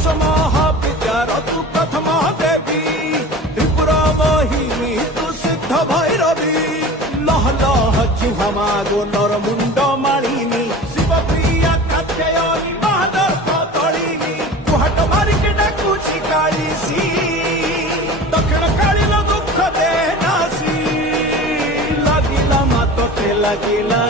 कुसुमः विद्यार तु प्रथमा देवी त्रिपुरा मोहिनी तु सिद्ध भैरवी लह लह जिह्वा गो नर मुंड मालिनी शिवप्रिया कात्यायनी महादर्प तळिनी कुहाट मारिके डाकुची काळीसी दक्षिण काळीला दुःख दे नासी लागिला मातोते लागिला